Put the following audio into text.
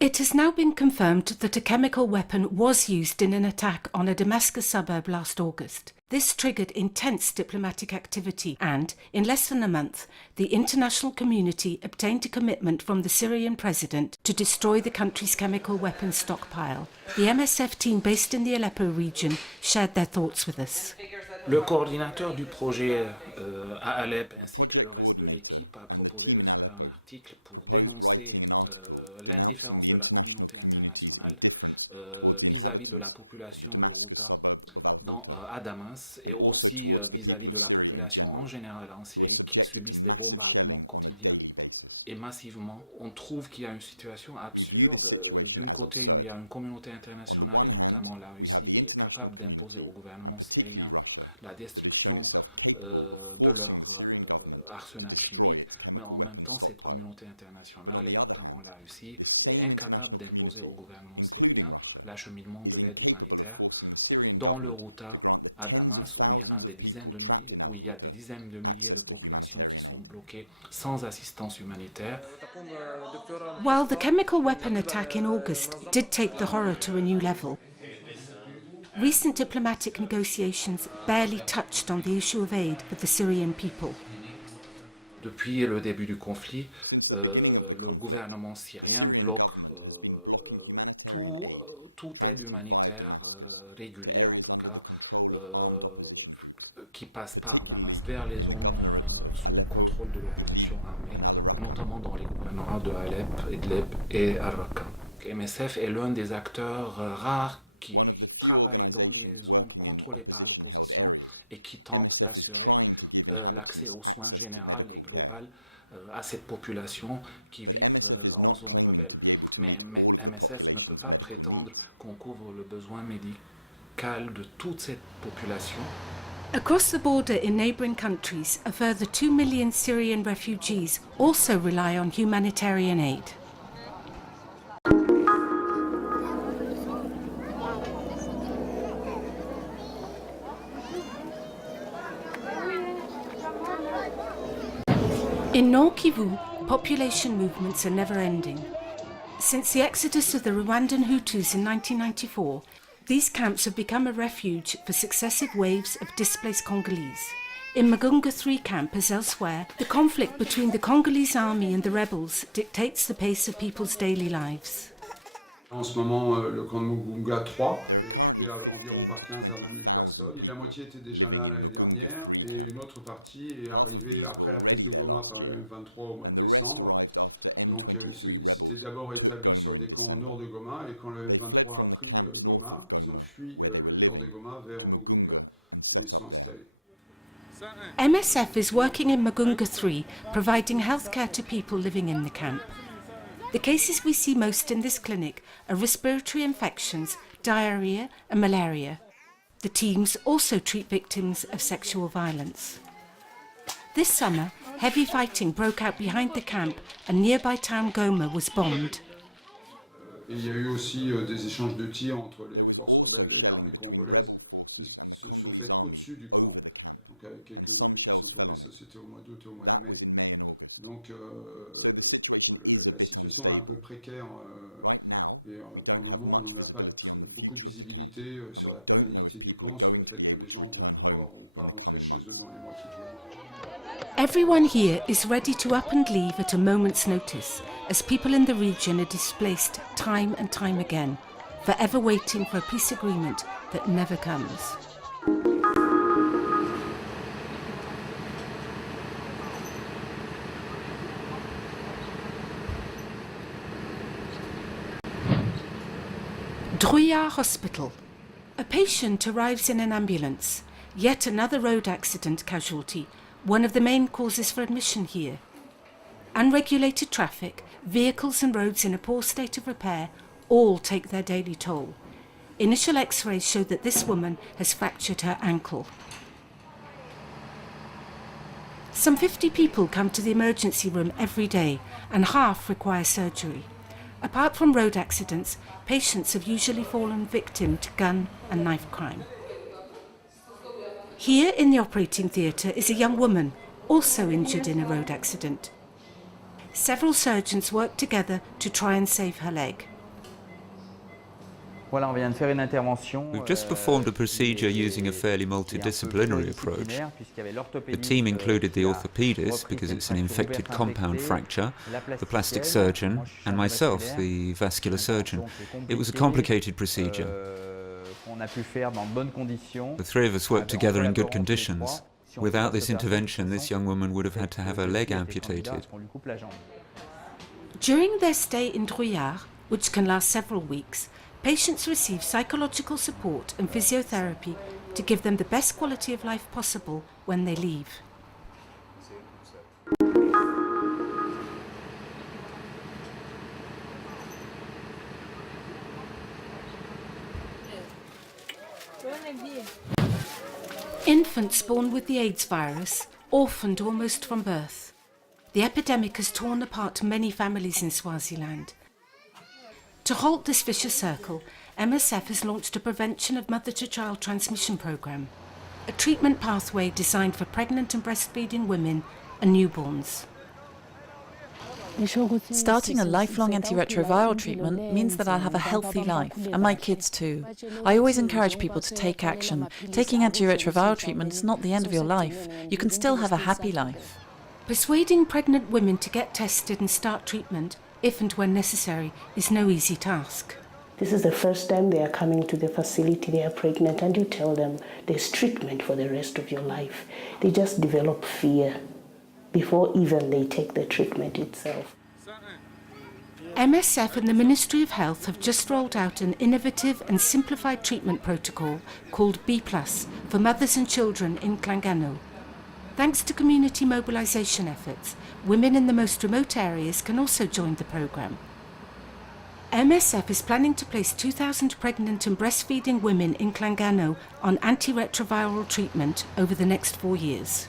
It has now been confirmed that a chemical weapon was used in an attack on a Damascus suburb last August. This triggered intense diplomatic activity and, in less than a month, the international community obtained a commitment from the Syrian president to destroy the country's chemical weapons stockpile. The MSF team based in the Aleppo region shared their thoughts with us. Le coordinateur du projet à Alep ainsi que le reste de l'équipe a proposé de faire un article pour dénoncer l'indifférence de la communauté internationale vis-à-vis de la population de Ghouta à Damas et aussi vis-à-vis de la population en général en Syrie qui subissent des bombardements quotidiens et massivement. On trouve qu'il y a une situation absurde. D'un côté, il y a une communauté internationale et notamment la Russie qui est capable d'imposer au gouvernement syrien la destruction de leur arsenal chimique, mais en même temps, cette communauté internationale, et notamment la Russie, est incapable d'imposer au gouvernement syrien l'acheminement de l'aide humanitaire dans le Ghouta à Damas, où il y a des dizaines de milliers de populations qui sont bloquées sans assistance humanitaire. While the chemical weapon attack in August did take the horror to a new level, recent diplomatic negotiations barely touched on the issue of aid for the Syrian people. Depuis le début du conflit, le gouvernement syrien bloque toute aide humanitaire régulière, en tout cas, qui passe par Damas vers les zones sous contrôle de l'opposition armée, notamment dans les gouvernements de Alep, Idlib et Al-Raqqa. MSF est l'un des acteurs rares qui travaille dans les zones contrôlées par l'opposition et qui tente d'assurer l'accès aux soins généraux et global à cette population qui vit en zone rebelle. Mais MSF ne peut pas prétendre qu'on couvre le besoin médical de toute cette population. Across the border in neighbouring countries, a further 2 million Syrian refugees also rely on humanitarian aid. In Nord Kivu, population movements are never ending. Since the exodus of the Rwandan Hutus in 1994, these camps have become a refuge for successive waves of displaced Congolese. In Mugunga 3 camp, as elsewhere, the conflict between the Congolese army and the rebels dictates the pace of people's daily lives. En ce moment, le camp de Mugunga 3 est occupé environ par 15 à 20 000 personnes. Et la moitié était déjà là l'année dernière. Et une autre partie est arrivée après la prise de Goma par le M23 au mois de décembre. Donc ils s'étaient d'abord établis sur des camps au nord de Goma. Et quand le M23 a pris Goma, ils ont fui le nord de Goma vers Mugunga, où ils sont installés. MSF is working in Mugunga 3, providing healthcare to people living in the camp. The cases we see most in this clinic are respiratory infections, diarrhea and malaria. The teams also treat victims of sexual violence. This summer, heavy fighting broke out behind the camp and nearby town Goma was bombed. Il y a eu aussi des échanges de tirs entre les forces rebelles et l'armée congolaise qui se sont faites au-dessus du camp. Donc avec quelques obus qui sont tombés, ça c'était au mois d'août et au mois de mai. Donc la situation est un peu précaire et pour le moment on n'a pas beaucoup de visibilité sur la pérennité du camp, sur le fait que les gens vont pouvoir ou pas rentrer chez eux dans les mois qui viennent. Everyone here is ready to up and leave at a moment's notice, as people in the region are displaced time and time again, forever waiting for a peace agreement that never comes. Droya Hospital. A patient arrives in an ambulance. Yet another road accident casualty, one of the main causes for admission here. Unregulated traffic, vehicles and roads in a poor state of repair, all take their daily toll. Initial x-rays show that this woman has fractured her ankle. Some 50 people come to the emergency room every day, and half require surgery. Apart from road accidents, patients have usually fallen victim to gun and knife crime. Here in the operating theatre is a young woman, also injured in a road accident. several surgeons worked together to try and save her leg. We've just performed a procedure using a fairly multidisciplinary approach. The team included the orthopaedist, because it's an infected compound fracture, the plastic surgeon, and myself, the vascular surgeon. It was a complicated procedure. The three of us worked together in good conditions. Without this intervention, this young woman would have had to have her leg amputated. During their stay in Drouillard, which can last several weeks, patients receive psychological support and physiotherapy to give them the best quality of life possible when they leave. Infants born with the AIDS virus, orphaned almost from birth. The epidemic has torn apart many families in Swaziland. To halt this vicious circle, MSF has launched a prevention of mother-to-child transmission programme, a treatment pathway designed for pregnant and breastfeeding women and newborns. Starting a lifelong antiretroviral treatment means that I'll have a healthy life, and my kids too. I always encourage people to take action. Taking antiretroviral treatment is not the end of your life. You can still have a happy life. Persuading pregnant women to get tested and start treatment, if and when necessary, is no easy task. This is the first time they are coming to the facility, they are pregnant, and you tell them there's treatment for the rest of your life. They just develop fear before even they take the treatment itself. MSF and the Ministry of Health have just rolled out an innovative and simplified treatment protocol called B+, for mothers and children in Klangano. Thanks to community mobilisation efforts, women in the most remote areas can also join the programme. MSF is planning to place 2,000 pregnant and breastfeeding women in Klangano on antiretroviral treatment over the next 4 years.